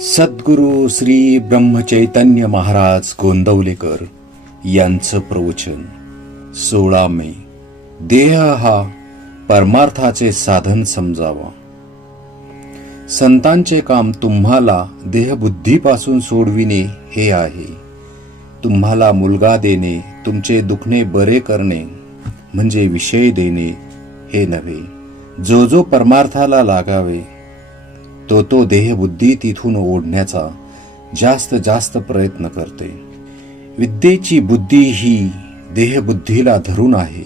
सद्गुरू श्री ब्रह्मचैतन्य महाराज गोंदवलेकर यांचं प्रवचन 16 मे. देह हा परमार्थाचे साधन समजावा. संतांचे काम तुम्हाला देहबुद्धीपासून सोडविणे हे आहे. तुम्हाला मुलगा देणे, तुमचे दुखणे बरे करणे म्हणजे विषय देणे हे नव्हे. जो जो परमार्थाला लागावे तो देहबुद्धी तिथून ओढण्याचा जास्त प्रयत्न करते. विद्येची बुद्धी ही देहबुद्धीला धरून आहे.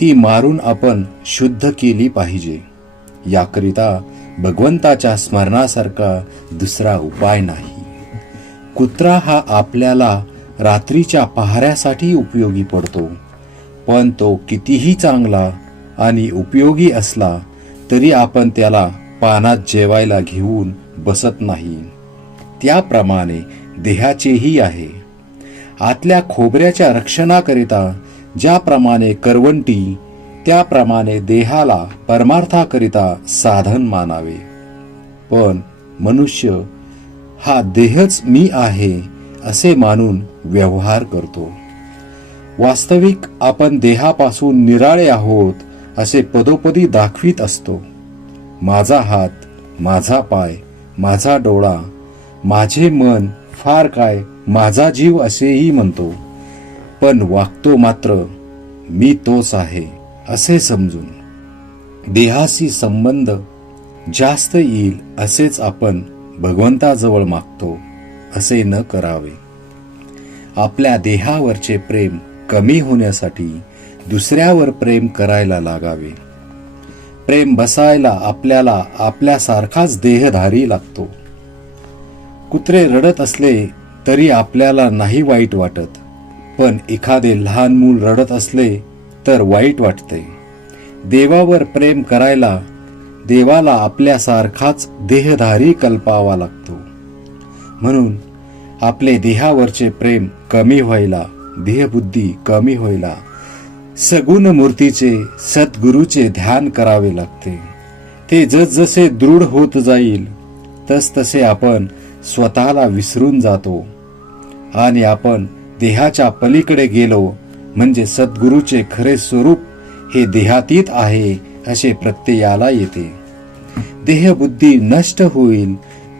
ती मारून आपण शुद्ध केली पाहिजे. याकरिता भगवंताच्या स्मरणासारखा दुसरा उपाय नाही. कुत्रा हा आपल्याला रात्रीच्या पहाऱ्यासाठी उपयोगी पडतो, पण तो कितीही चांगला आणि उपयोगी असला तरी आपण त्याला पानात जेवायला घेऊन बसत नाही. त्याप्रमाणे देहाचेही आहे. आतल्या खोबऱ्याच्या रक्षणाकरिता ज्याप्रमाणे करवंटी, त्याप्रमाणे देहाला परमार्थाकरिता साधन मानावे. पण मनुष्य हा देहच मी आहे असे मानून व्यवहार करतो. वास्तविक आपण देहापासून निराळे आहोत असे पदोपदी दाखवीत असतो. माझा हात, माझा पाय, माझा डोळा, माझे मन, फार काय माझा जीव असेही म्हणतो. पण वागतो मात्र मी तोच आहे असे समजून. देहाशी संबंध जास्त येईल असेच आपण भगवंताजवळ मागतो असे न करावे. आपल्या देहावरचे प्रेम कमी होण्यासाठी दुसऱ्यावर प्रेम करायला लागावे. प्रेम बसायला आपल्याला आपल्यासारखाच देहधारी लागतो. कुत्रे रडत असले तरी आपल्याला नाही वाईट वाटत, पण एखादे लहान मूल रडत असले तर वाईट वाटते. देवावर प्रेम करायला देवाला आपल्यासारखाच देहधारी कल्पावा लागतो. म्हणून आपले देहावरचे प्रेम कमी व्हायला, देहबुद्धी कमी व्हायला सगुण मूर्तीचे, सद्गुरूचे ध्यान करावे लागते. ते जसजसे दृढ होत जाईल तसतसे आपण स्वतःला विसरून जातो आणि आपण देहाच्या पलीकडे गेलो म्हणजे सद्गुरूचे खरे स्वरूप हे देहातीत आहे असे प्रत्ययाला येते. देहबुद्धी नष्ट होईल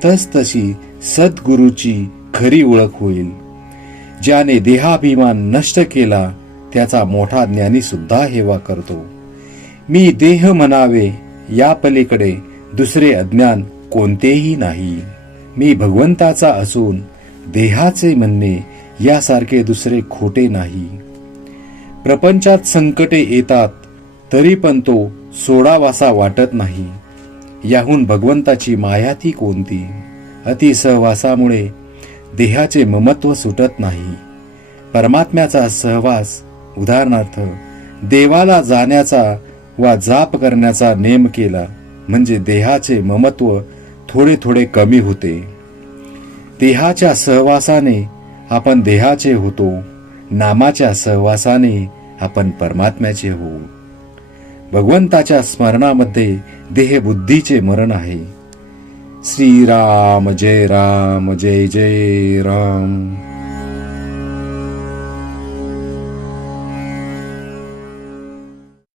तसतशी सद्गुरूची खरी ओळख होईल. ज्याने देहाभिमान नष्ट केला त्याचा मोठा ज्ञानी सुद्धा हेवा करतो. मी देह म्हणावे या पलीकडे दुसरे अज्ञान कोणतेही नाही. मी भगवंताचा असून देहाचे म्हणणे यासारखे दुसरे खोटे नाही. प्रपंचात संकटे येतात तरी पण तो सोडावासा वाटत नाही. याहून भगवंताची माया ती कोणती. अति सहवासामुळे देहाचे ममत्व सुटत नाही. परमात्म्याचा सहवास, उदाहरणार्थ देवाला जाण्याचा वा जाप करण्याचा नेम केला म्हणजे देहाचे ममत्व थोडे कमी होते. देहाच्या सहवासाने आपण देहाचे होतो, नामाच्या सहवासाने आपण परमात्म्याचे होऊ. भगवंताच्या स्मरणामध्ये देहबुद्धीचे मरण आहे. श्रीराम जय राम, जय जय राम.